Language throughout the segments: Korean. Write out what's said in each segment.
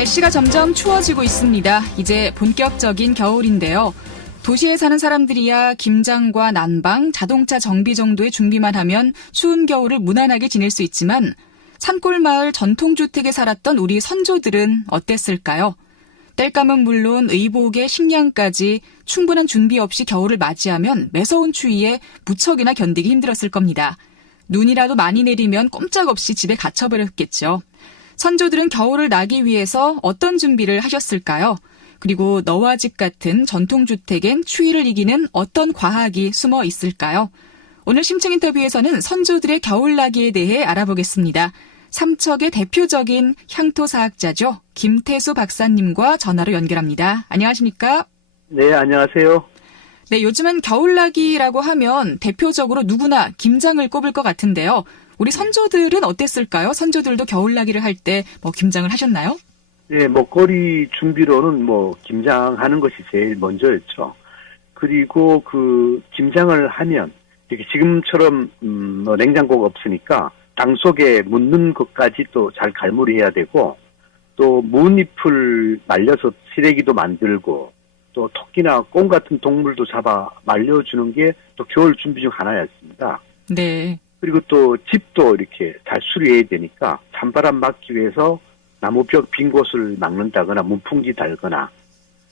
날씨가 점점 추워지고 있습니다. 이제 본격적인 겨울인데요. 도시에 사는 사람들이야 김장과 난방, 자동차 정비 정도의 준비만 하면 추운 겨울을 무난하게 지낼 수 있지만 산골마을 전통주택에 살았던 우리 선조들은 어땠을까요? 땔감은 물론 의복에 식량까지 충분한 준비 없이 겨울을 맞이하면 매서운 추위에 무척이나 견디기 힘들었을 겁니다. 눈이라도 많이 내리면 꼼짝없이 집에 갇혀버렸겠죠. 선조들은 겨울을 나기 위해서 어떤 준비를 하셨을까요? 그리고 너와 집 같은 전통주택엔 추위를 이기는 어떤 과학이 숨어 있을까요? 오늘 심층 인터뷰에서는 선조들의 겨울나기에 대해 알아보겠습니다. 삼척의 대표적인 향토사학자죠. 김태수 박사님과 전화로 연결합니다. 안녕하십니까? 네, 안녕하세요. 네, 요즘은 겨울나기라고 하면 대표적으로 누구나 김장을 꼽을 것 같은데요. 우리 선조들은 어땠을까요? 선조들도 겨울나기를 할 때 김장을 하셨나요? 네, 먹거리 준비로는 김장하는 것이 제일 먼저였죠. 그리고 김장을 하면 이렇게 지금처럼 냉장고가 없으니까 땅 속에 묻는 것까지 또 잘 갈무리해야 되고, 또 문잎을 말려서 시래기도 만들고, 또 토끼나 꽁 같은 동물도 잡아 말려주는 게 또 겨울 준비 중 하나였습니다. 네. 그리고 또 집도 이렇게 잘 수리해야 되니까 찬바람 막기 위해서 나무벽 빈 곳을 막는다거나 문풍지 달거나,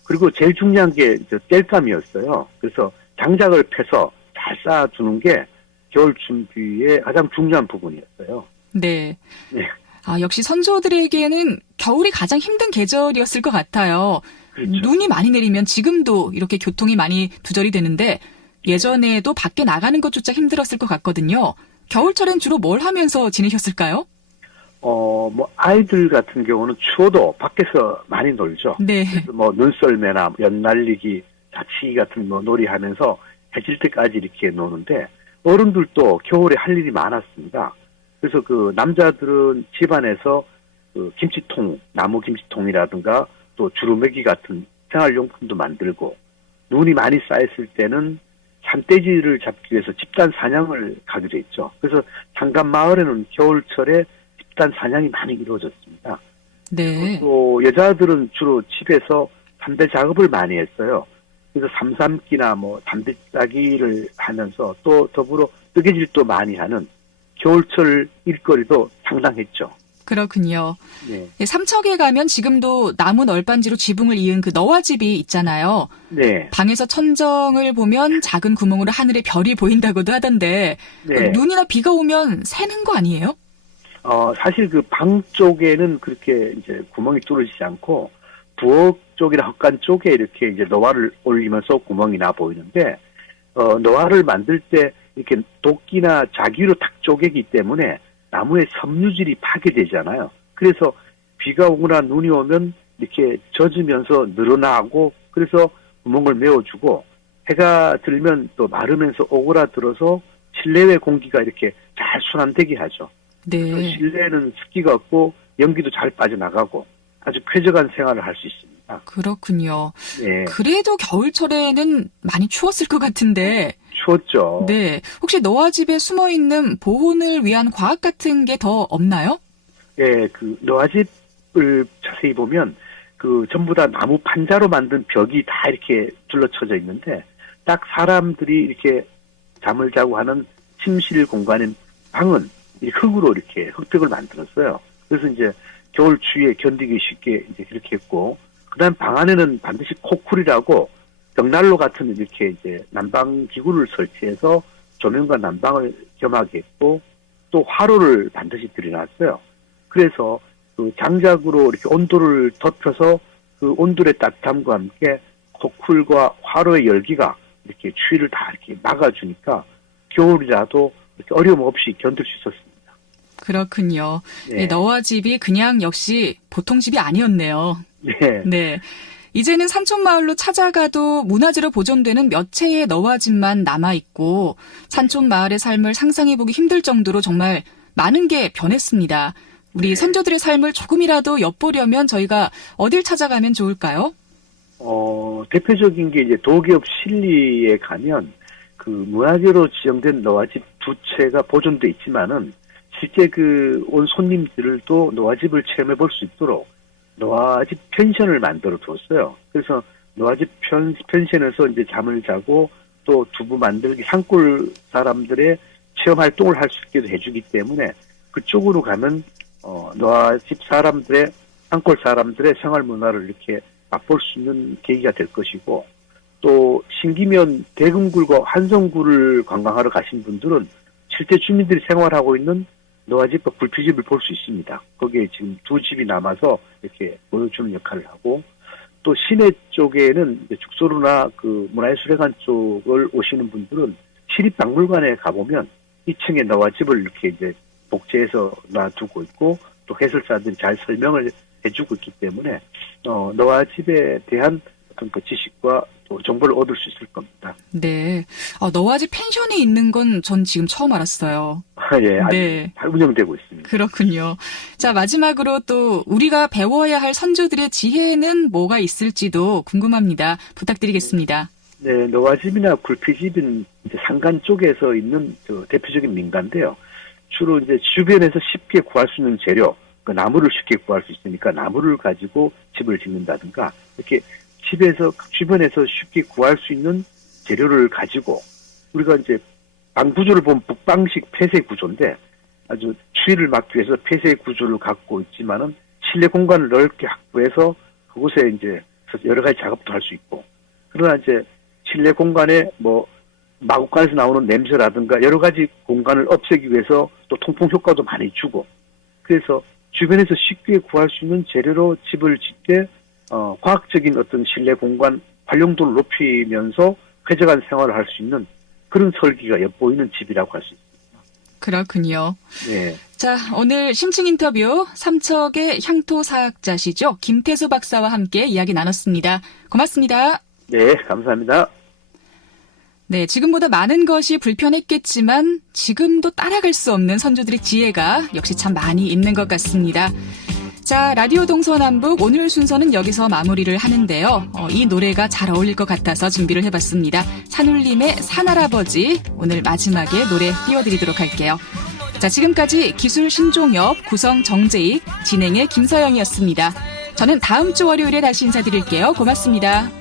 그리고 제일 중요한 게 땔감이었어요. 그래서 장작을 패서 잘 쌓아두는 게 겨울 준비의 가장 중요한 부분이었어요. 네. 네. 역시 선조들에게는 겨울이 가장 힘든 계절이었을 것 같아요. 그렇죠. 눈이 많이 내리면 지금도 이렇게 교통이 많이 두절이 되는데 예전에도 밖에 나가는 것조차 힘들었을 것 같거든요. 겨울철엔 주로 뭘 하면서 지내셨을까요? 아이들 같은 경우는 추워도 밖에서 많이 놀죠. 네. 그래서 눈썰매나 연날리기, 자치기 같은 놀이 하면서 해질 때까지 이렇게 노는데, 어른들도 겨울에 할 일이 많았습니다. 그래서 남자들은 집안에서 김치통, 나무 김치통이라든가 또 주루매기 같은 생활용품도 만들고, 눈이 많이 쌓였을 때는 산돼지를 잡기 위해서 집단 사냥을 가기도 했죠. 그래서 장간 마을에는 겨울철에 집단 사냥이 많이 이루어졌습니다. 네. 또 여자들은 주로 집에서 담배 작업을 많이 했어요. 그래서 삼삼기나 담배 따기를 하면서 또 더불어 뜨개질도 많이 하는 겨울철 일거리도 상당했죠. 그렇군요. 네. 삼척에 가면 지금도 나무 널빤지로 지붕을 이은 너와 집이 있잖아요. 네. 방에서 천정을 보면 작은 구멍으로 하늘에 별이 보인다고도 하던데 네. 눈이나 비가 오면 새는 거 아니에요? 사실 방 쪽에는 그렇게 이제 구멍이 뚫어지지 않고 부엌 쪽이나 헛간 쪽에 이렇게 이제 노화를 올리면서 구멍이 나 보이는데, 노화를 만들 때 이렇게 도끼나 자기로 탁 쪼개기 때문에 나무의 섬유질이 파괴되잖아요. 그래서 비가 오거나 눈이 오면 이렇게 젖으면서 늘어나고, 그래서 구멍을 메워주고, 해가 들면 또 마르면서 오그라들어서 실내외 공기가 이렇게 잘 순환되게 하죠. 네. 실내는 습기가 없고 연기도 잘 빠져나가고 아주 쾌적한 생활을 할 수 있습니다. 그렇군요. 네. 그래도 겨울철에는 많이 추웠을 것 같은데. 추웠죠. 네. 혹시 너와 집에 숨어있는 보온을 위한 과학 같은 게 더 없나요? 네, 노아집을 자세히 보면 전부 다 나무 판자로 만든 벽이 다 이렇게 둘러쳐져 있는데, 딱 사람들이 이렇게 잠을 자고 하는 침실 공간인 방은 흙으로 이렇게 흙벽을 만들었어요. 그래서 이제 겨울 추위에 견디기 쉽게 이제 그렇게 했고, 그다음 방 안에는 반드시 코쿨이라고 벽난로 같은 이렇게 이제 난방 기구를 설치해서 조명과 난방을 겸하게 했고, 또 화로를 반드시 들여놨어요. 그래서 장작으로 이렇게 온도를 덮여서 온돌의 따뜻함과 함께 코쿨과 화로의 열기가 이렇게 추위를 다 이렇게 막아주니까 겨울이라도 이렇게 어려움 없이 견딜 수 있었습니다. 그렇군요. 네. 너와 집이 그냥 역시 보통 집이 아니었네요. 네. 네. 이제는 산촌마을로 찾아가도 문화재로 보존되는 몇 채의 너와 집만 남아있고 산촌마을의 삶을 상상해보기 힘들 정도로 정말 많은 게 변했습니다. 우리 선조들의 삶을 조금이라도 엿보려면 저희가 어딜 찾아가면 좋을까요? 대표적인 게 이제 도기업 신리에 가면 문화재로 지정된 너와 집 두 채가 보존돼 있지만은 실제 온 손님들도 노아집을 체험해 볼 수 있도록 노아집 펜션을 만들어 두었어요. 그래서 노아집 펜션에서 이제 잠을 자고 또 두부 만들기 산골 사람들의 체험 활동을 할 수 있게 해주기 때문에 그쪽으로 가면 노아집 사람들의 산골 사람들의 생활 문화를 이렇게 맛볼 수 있는 계기가 될 것이고 또 신기면 대금굴과 한성굴을 관광하러 가신 분들은 실제 주민들이 생활하고 있는 노아집과 굴피집을 볼 수 있습니다. 거기에 지금 두 집이 남아서 이렇게 보여주는 역할을 하고 또 시내 쪽에는 이제 죽소루나 그 문화예술회관 쪽을 오시는 분들은 시립박물관에 가보면 2층에 노아집을 이렇게 이제 복제해서 놔두고 있고 또 해설사들이 잘 설명을 해주고 있기 때문에 노아집에 대한 어떤 그 지식과 또 정보를 얻을 수 있을 겁니다. 네. 노아집 펜션에 있는 건 전 지금 처음 알았어요. 예, 아직 네. 잘 운영되고 있습니다. 그렇군요. 자, 마지막으로 또 우리가 배워야 할 선조들의 지혜는 뭐가 있을지도 궁금합니다. 부탁드리겠습니다. 네, 노아집이나 굴피집은 이제 산간 쪽에서 있는 대표적인 민가인데요. 주로 이제 주변에서 쉽게 구할 수 있는 재료, 그 나무를 쉽게 구할 수 있으니까 나무를 가지고 집을 짓는다든가 이렇게 집에서 주변에서 쉽게 구할 수 있는 재료를 가지고 우리가 이제 방 구조를 보면 북방식 폐쇄 구조인데 아주 추위를 막기 위해서 폐쇄 구조를 갖고 있지만은 실내 공간을 넓게 확보해서 그곳에 이제 여러 가지 작업도 할 수 있고 그러나 이제 실내 공간에 뭐 마구간에서 나오는 냄새라든가 여러 가지 공간을 없애기 위해서 또 통풍 효과도 많이 주고 그래서 주변에서 쉽게 구할 수 있는 재료로 집을 짓되 과학적인 어떤 실내 공간 활용도를 높이면서 쾌적한 생활을 할 수 있는 그런 설계가 엿보이는 집이라고 할 수 있습니다. 그렇군요. 네. 자, 오늘 심층 인터뷰 삼척의 향토사학자시죠. 김태수 박사와 함께 이야기 나눴습니다. 고맙습니다. 네, 감사합니다. 네, 지금보다 많은 것이 불편했겠지만 지금도 따라갈 수 없는 선조들의 지혜가 역시 참 많이 있는 것 같습니다. 자, 라디오 동서남북 오늘 순서는 여기서 마무리를 하는데요. 이 노래가 잘 어울릴 것 같아서 준비를 해봤습니다. 산울림의 산할아버지 오늘 마지막에 노래 띄워드리도록 할게요. 자, 지금까지 기술 신종엽, 구성 정재익, 진행의 김서영이었습니다. 저는 다음 주 월요일에 다시 인사드릴게요. 고맙습니다.